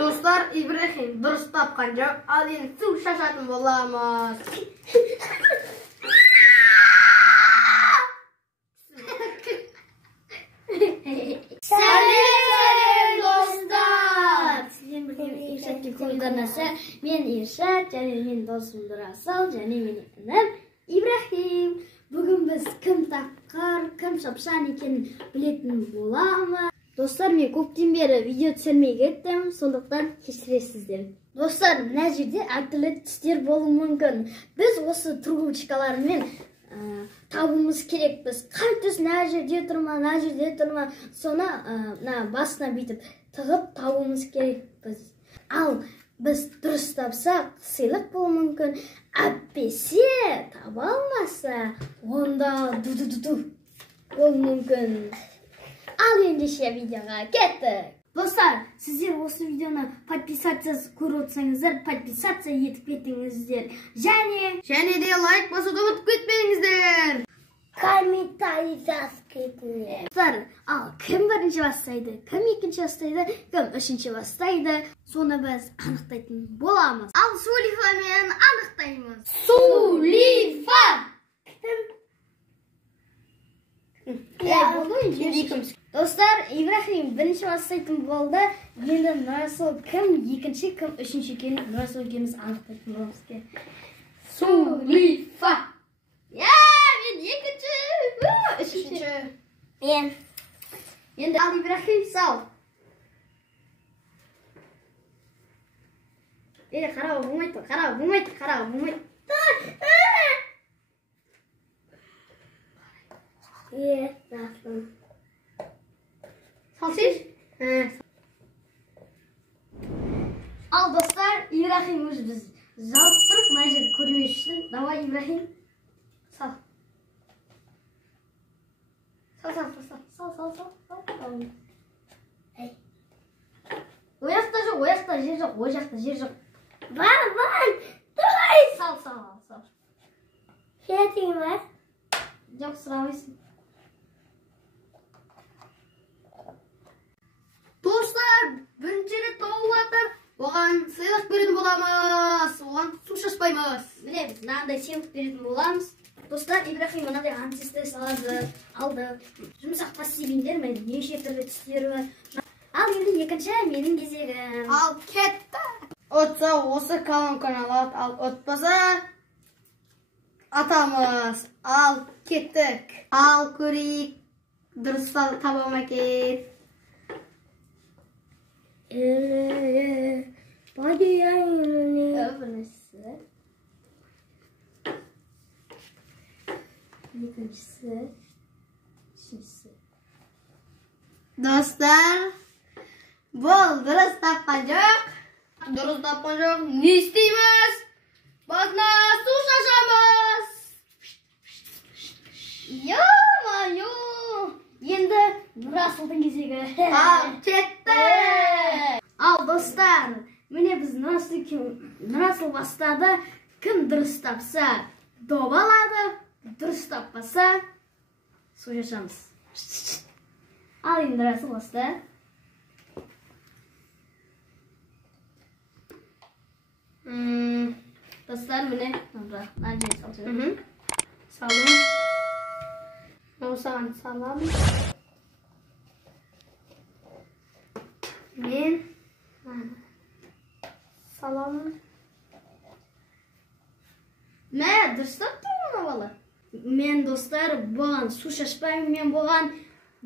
Dostlar, İbrahim dürüst tapkan жоқ. Al endi suv şaşatın bolamiz. Salam dostlar. Sizin bilan Irshadga ko'rganasa, men Irshad, және men do'stim Rasol, және mening inam Ibrahim. Bugun biz kim taqir, kim shopshan ekanini bilетін bo'lamiz. Dostlar, men ko'pdan beri video tushirmay ketdim, so'ndықтан kechirasizlar. Dostlar, mына жерде әртүрлі түстер болуы мүмкін. Biz осы трубочкалармен табуымыз керек. Біз қай түс мына жерде тұрма, мына жерде тұрма, соны басына бүйтіп тығып табуымыз керек біз. Ал біз дұрыс тапсақ, сыйлық болуы мүмкін. Әйтпесе таба алмаса, онда ду-ду-ду болуы мүмкін. Ал ендеше видеоға кеттік. Dostlar, sizler осы videonu подписаться көріп отырсаңыздар, подписаться етіп кетіңіздер. Және де лайк басуды ұмытып кетпеңіздер. Комментарий жазып кетіңіздер. Достар, ал кім бірінші бастайды, кім екінші бастайды, кім үшінші бастайды, соны біз анықтайтын боламыз. Ал Сулифамен анықтаймыз. Сулифа! Dostlar, İbrahim birinchi бастайтын болды. Енді Расол кім екінші, кім үшінші екенін Расол екеуміз анықтайтын боламыз. Сулифа! Мен екінші, үшінші. Мен. Енді ал Ибрахим сал. Қарау болмайды, қарау болмайды. Расол. Salsız? Al dostlar, İbrahim biz жалып тұрып, мына жерді көрмес үшін. Давай, Ибрахим. Сал. Сал. Ояқта жоқ, ояқта жер жоқ. Бар. Тұрай. Сал. Кетің бар? Жоқ, сұрамайсың. Dostlar, birinci rет tauып atыр. Оған сыйлық беретін боламыз. Оған су шашпаймыз. Міне, біз мынандай сыйлық беретін боламыз. Достар, Ибрахим мынандай антистресс алды. Жұмсақ пластилиндер, неше түрлі түстері бар. Ал енді екінші менің кезегім. Ал кетті. Отса, осы колонканы алады. Ал отпаса атамыз. Ал кеттік. Ал көрейік. Дұрыс таба ма екен? Екіншісі, үшіншісі. Dostlar, бұл дұрыс тапқан жоқ. Не істейміз? Басына су шашамыз. Йо-майо! Енді Расылдың кезегі. Ал кетті. Ал достар, міне біз Расыл бастады. Кім дұрыс тапса, добалады. Дұрыс таппаса, су шашамыз. Ал енді Расыл басты. Dostlar, mine nerede salacağım? Salım. Olsan salam. Men salam. Ne? Dırstap mı valla? Men dostlar, boğan su şaşpayım, men boğan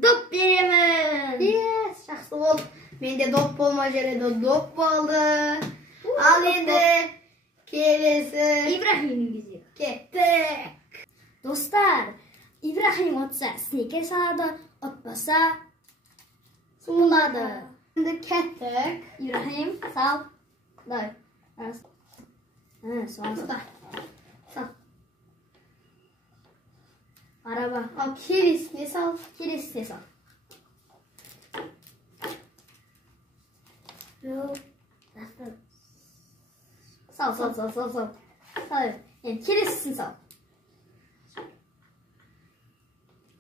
dop beremin. Yes, жақсы бол. Менде доп болма жерде доп болды. Ал енді келесі İbrahim'in bizi. Kettik. Dostlar, İbrahim otsa sneaker saladı, otmasa suladı. Şimdi kettik. İbrahim sal. Day. Sal. Araba. Al kilisini sal. Kiliste sal. Yok. Sal. Sal. Yani kilisini sal.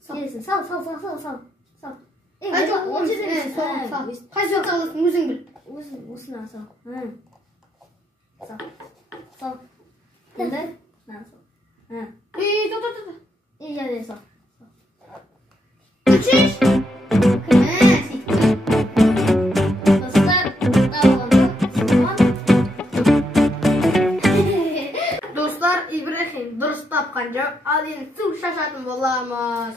Kilisini sal. Hadi sal. Hadi sal. Özün bil. осыны сал. Сал. Енді мынаны сал. Тоқта. Иә, сал. Үшіш. Достар, Dostlar, İbrahim dұрыс тапқан жоқ. Ал енді су шашатын боламыз.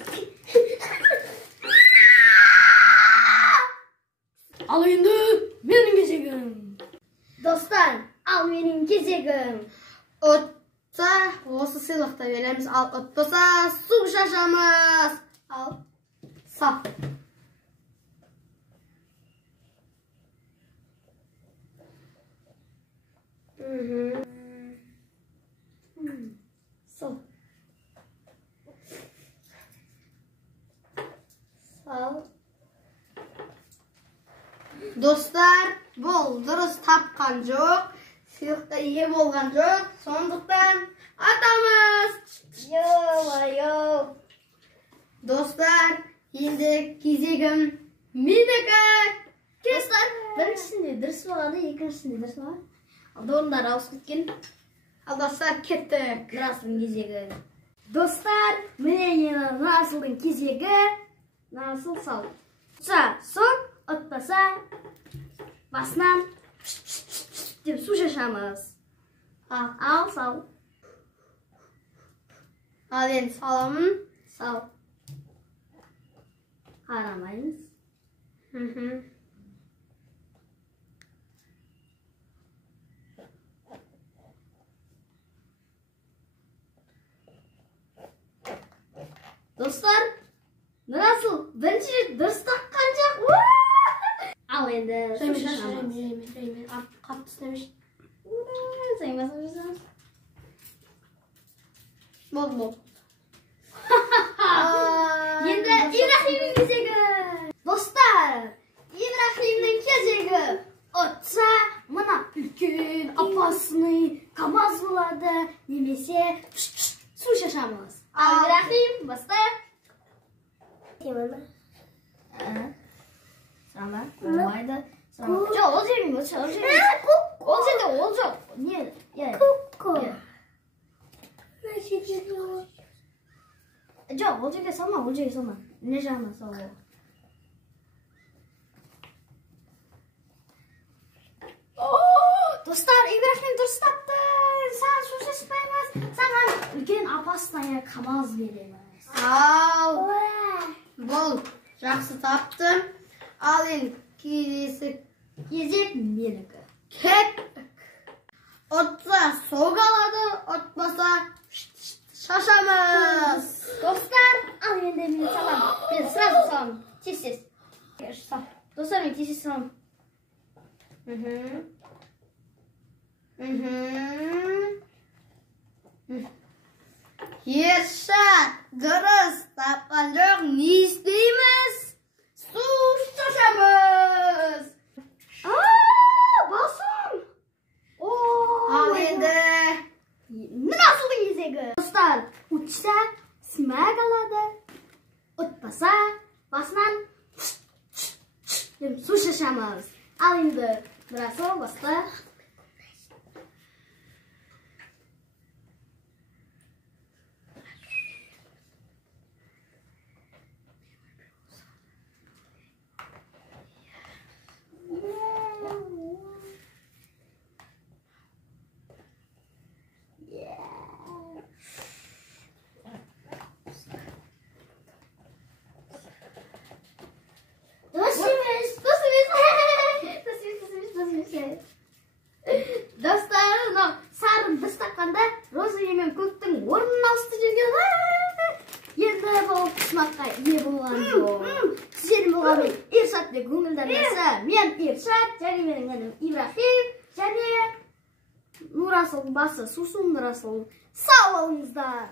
Al енді менің кезегім. Достар, ал менің кезегім. Отса, осы сыйлықты береміз. Ал отпаса, су шашамыз. Ал, сап. Сал. Dostlar, бұл дұрыс тапқан жоқ. Сыйлыққа ие болған жоқ. Сондықтан атамыз. Йо. Dostlar, енді кезегім менікі. Достар, біріншісінде дұрыс болғаны, екіншісінде дұрыс болған. Алда орындар ауысып кеткен. Ал достар, кеттік. Нұрасылдың кезегі. Достар, міне Нұрасылдың кезегі. Нұрасыл сал. Ұтса, соң, ұтпаса, басынан деп су шашамыз. Ал, сал. Ал енді саламын. Сал. Қарамаймыз. Достар, Нұрасыл бірінші рет дұрыс таққан жоқ. Ал енді су шашамыз. Жаймен. Қатты істемеш. Saymasın mısınız? Bol. Енді İbrahim'in кезегі. Достар, İbrahim'in кезегі. Отса, мына үлкен апасының КамАЗ болады, немесе су шашамыз. Ал İbrahim, баста. Теманы. Сама, болмайды. Жоқ, ол жерің, ол жерде ол жоқ. Не? Жоқ, ол жерге салма. Не жағына сал. Достар, İbrahim дұрыс тапты. Саған су шашпаймыз. Саған үлкен апасына КамАЗ береміз. Ал. Бол. Жақсы таптым. Ал енді кезек менікі. кеттік. Отса соқ алады, отпаса шашамыз. Достар, ал енді мен салам. Мен сразу салам. Тез. Достар, мен тез салам. Ершат, дұрыс тапқан жоқ, не істейміз? Су шашамыз. Басым. Ал енді Нұрасылдың кезегі. Достар, ұтса смәк алады. Ұтпаса басынан су шашамыз. Ал енді Нұрасыл баста. Достар, сарын дұрыс таққанда роза мен көктің орнын ауысты жүрген. Енді бұл сынаққа ие болған жоқ. Сіздердің болғанмен Ершат деп көңілдеріңізді. Мен Ершат, және менің інім İbrahim, және Нұрасылдың басы Сусун Нұрасыл. Сау болыңыздар.